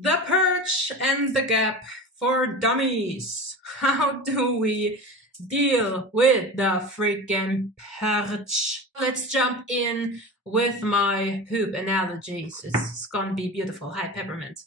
The Purge and the Gap for Dummies. How do we deal with the freaking purge? Let's jump in with my poop analogies. It's gonna be beautiful. Hi, Peppermint.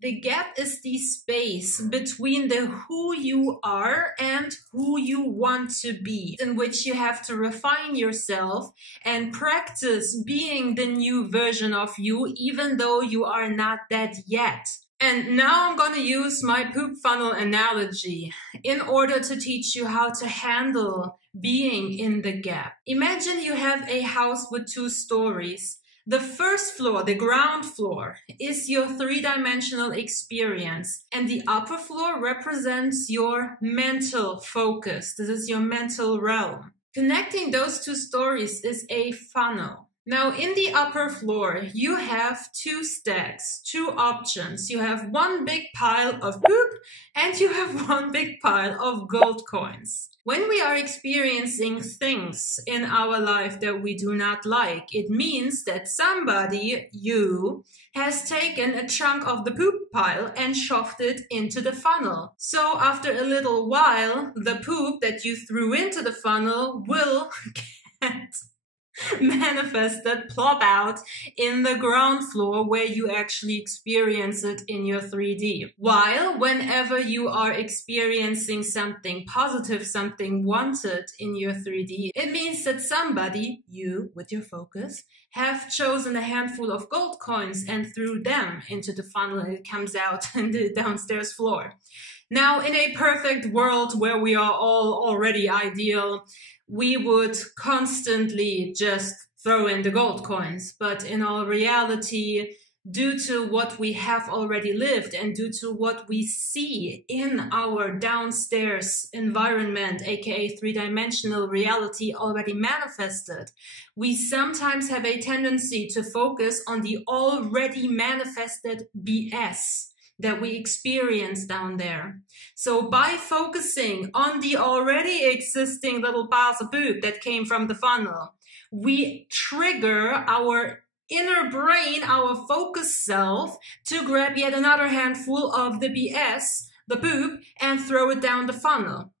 The gap is the space between the who you are and who you want to be, in which you have to refine yourself and practice being the new version of you, even though you are not that yet. And now I'm going to use my poop funnel analogy in order to teach you how to handle being in the gap. Imagine you have a house with 2 stories. The first floor, the ground floor, is your 3-dimensional experience, and the upper floor represents your mental focus. This is your mental realm. Connecting those 2 stories is a funnel. Now, in the upper floor, you have 2 stacks, 2 options. You have one big pile of poop, and you have one big pile of gold coins. When we are experiencing things in our life that we do not like, it means that somebody, you, has taken a chunk of the poop pile and shoved it into the funnel. So after a little while, the poop that you threw into the funnel will get manifested, plop out in the ground floor where you actually experience it in your 3D. While whenever you are experiencing something positive, something wanted in your 3D, it means that somebody, you with your focus, have chosen a handful of gold coins and threw them into the funnel, and it comes out in the downstairs floor. Now, in a perfect world where we are all already ideal, we would constantly just throw in the gold coins. But in all reality, due to what we have already lived and due to what we see in our downstairs environment, aka 3-dimensional reality already manifested, we sometimes have a tendency to focus on the already manifested BS that we experience down there. So by focusing on the already existing little piles of poop that came from the funnel, we trigger our inner brain, our focused self, to grab yet another handful of the BS, the poop, and throw it down the funnel.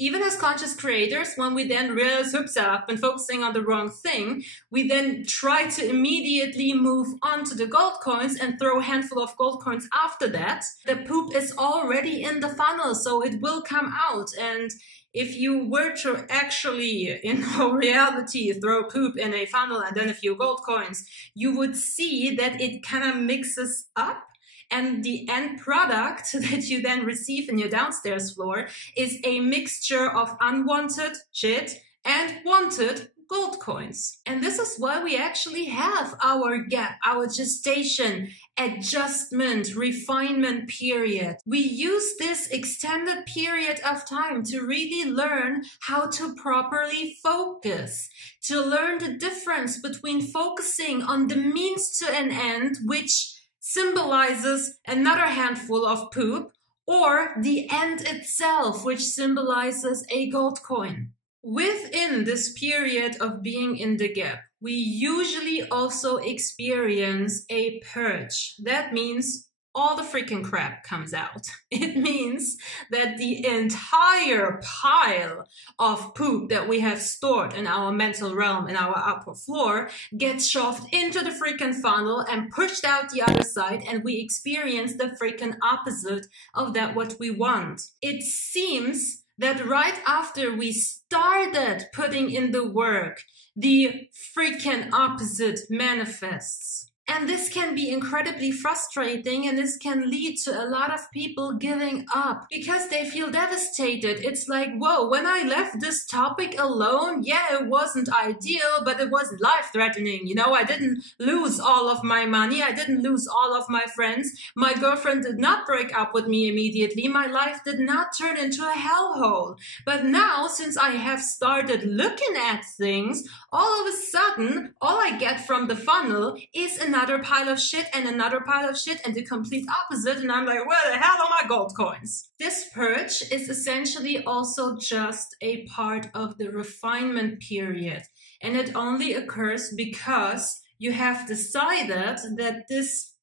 Even as conscious creators, when we then realize, oops, I've been focusing on the wrong thing, we then try to immediately move on to the gold coins and throw a handful of gold coins after that. The poop is already in the funnel, so it will come out. And if you were to actually, in reality, throw poop in a funnel and then a few gold coins, you would see that it kind of mixes up. And the end product that you then receive in your downstairs floor is a mixture of unwanted shit and wanted gold coins. And this is why we actually have our gap, our gestation, adjustment, refinement period. We use this extended period of time to really learn how to properly focus, to learn the difference between focusing on the means to an end, which symbolizes another handful of poop, or the end itself, which symbolizes a gold coin. Within this period of being in the gap, we usually also experience a purge. That means all the freaking crap comes out. It means that the entire pile of poop that we have stored in our mental realm, in our upper floor, gets shoved into the freaking funnel and pushed out the other side, and we experience the freaking opposite of that what we want. It seems that right after we started putting in the work, the freaking opposite manifests. And this can be incredibly frustrating, and this can lead to a lot of people giving up because they feel devastated. It's like, whoa, when I left this topic alone, yeah, it wasn't ideal, but it wasn't life-threatening. You know, I didn't lose all of my money. I didn't lose all of my friends. My girlfriend did not break up with me immediately. My life did not turn into a hellhole. But now, since I have started looking at things, all of a sudden, all I get from the funnel is another pile of shit and another pile of shit and the complete opposite, and I'm like, where the hell are my gold coins? This purge is essentially also just a part of the refinement period, and it only occurs because you have decided that this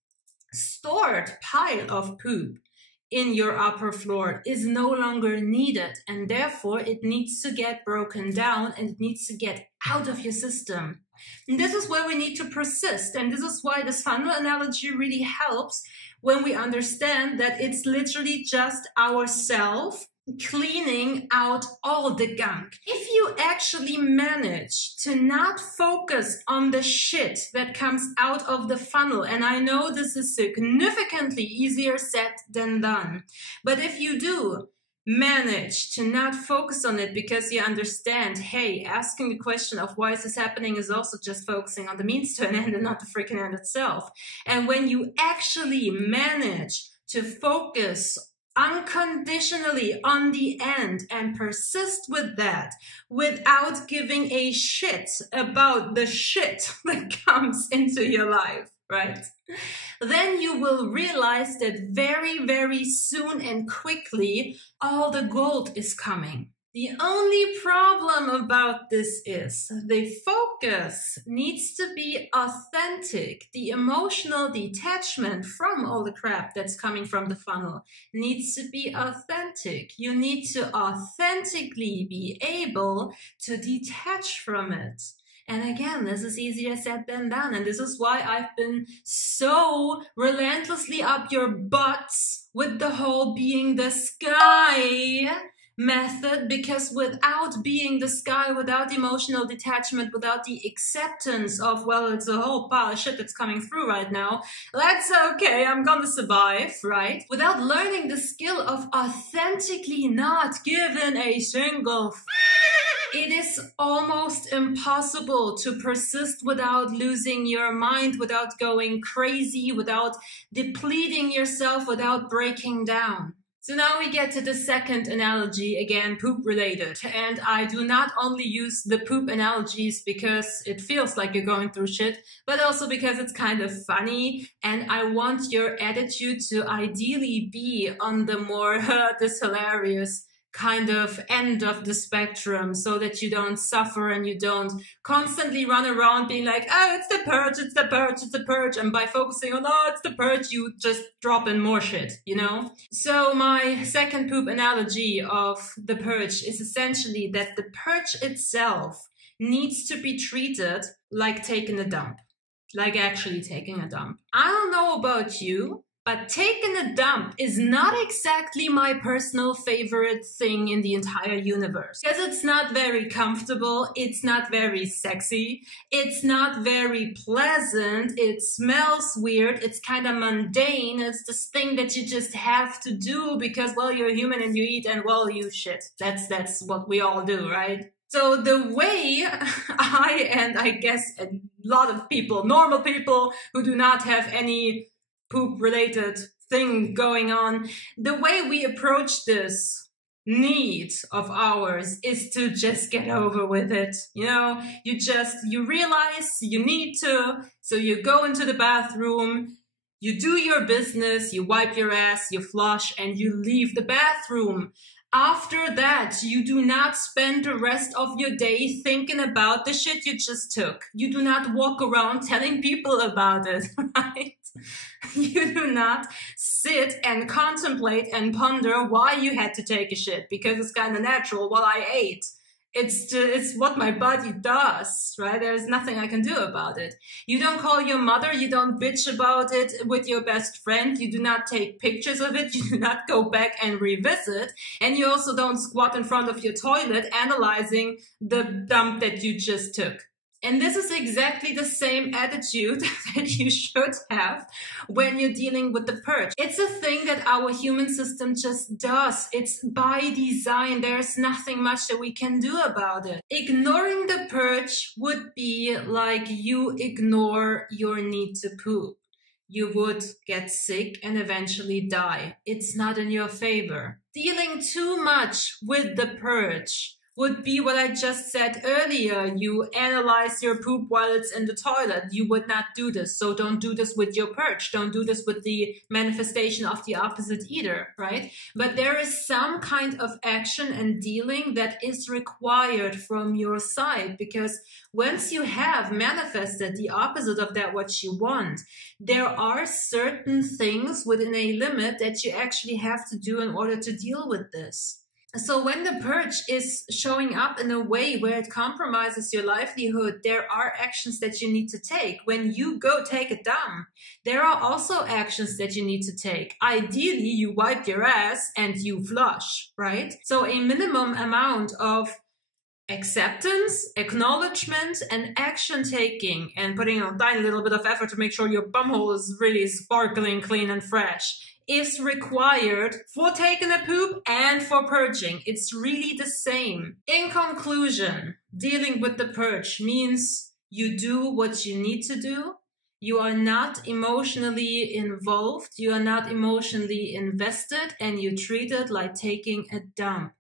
stored pile of poop in your upper floor is no longer needed, and therefore it needs to get broken down and it needs to get out of your system. And this is where we need to persist, and this is why this funnel analogy really helps, when we understand that it's literally just ourself cleaning out all the gunk. If you actually manage to not focus on the shit that comes out of the funnel, and I know this is significantly easier said than done, but if you do manage to not focus on it because you understand, hey, asking the question of why is this happening is also just focusing on the means to an end and not the freaking end itself. And when you actually manage to focus unconditionally on the end and persist with that without giving a shit about the shit that comes into your life, right? Then you will realize that very, very soon and quickly, all the gold is coming. The only problem about this is the focus needs to be authentic. The emotional detachment from all the crap that's coming from the funnel needs to be authentic. You need to authentically be able to detach from it. And again, this is easier said than done. And this is why I've been so relentlessly up your butts with the whole being the sky method, because without being the sky, without emotional detachment, without the acceptance of, well, it's a whole pile of shit that's coming through right now, that's okay, I'm gonna survive, right? Without learning the skill of authentically not giving a single it is almost impossible to persist without losing your mind, without going crazy, without depleting yourself, without breaking down. So now we get to the second analogy, again, poop related. And I do not only use the poop analogies because it feels like you're going through shit, but also because it's kind of funny. And I want your attitude to ideally be on the more, this hilarious kind of end of the spectrum, so that you don't suffer and you don't constantly run around being like, oh, it's the purge, it's the purge, it's the purge. And by focusing on, oh, it's the purge, you just drop in more shit, you know? So my second poop analogy of the purge is essentially that the purge itself needs to be treated like taking a dump, like actually taking a dump. I don't know about you, but taking a dump is not exactly my personal favorite thing in the entire universe. Because it's not very comfortable, it's not very sexy, it's not very pleasant, it smells weird, it's kind of mundane, it's this thing that you just have to do because, well, you're human and you eat and, well, you shit. That's what we all do, right? So the way I guess a lot of people, normal people who do not have any poop related thing going on, the way we approach this need of ours is to just get over with it. You know, you realize you need to, so you go into the bathroom, you do your business, you wipe your ass, you flush, and you leave the bathroom. After that, you do not spend the rest of your day thinking about the shit you just took. You do not walk around telling people about it, right? You do not sit and contemplate and ponder why you had to take a shit, because it's kind of natural. Well, I ate. It's what my body does, right? There's nothing I can do about it. You don't call your mother, you don't bitch about it with your best friend, you do not take pictures of it, you do not go back and revisit, and you also don't squat in front of your toilet analyzing the dump that you just took. And this is exactly the same attitude that you should have when you're dealing with the purge. It's a thing that our human system just does. It's by design. There's nothing much that we can do about it. Ignoring the purge would be like you ignore your need to poop. You would get sick and eventually die. It's not in your favor. Dealing too much with the purge would be what I just said earlier. You analyze your poop while it's in the toilet. You would not do this. So don't do this with your purge. Don't do this with the manifestation of the opposite either, right? But there is some kind of action and dealing that is required from your side, because once you have manifested the opposite of that what you want, there are certain things within a limit that you actually have to do in order to deal with this. So when the purge is showing up in a way where it compromises your livelihood, there are actions that you need to take. When you go take a dump, there are also actions that you need to take. Ideally, you wipe your ass and you flush, right? So a minimum amount of acceptance, acknowledgement, and action taking, and putting a tiny little bit of effort to make sure your bumhole is really sparkling, clean, and fresh, is required for taking a poop and for purging. It's really the same. In conclusion, dealing with the purge means you do what you need to do. You are not emotionally involved. You are not emotionally invested, and you treat it like taking a dump.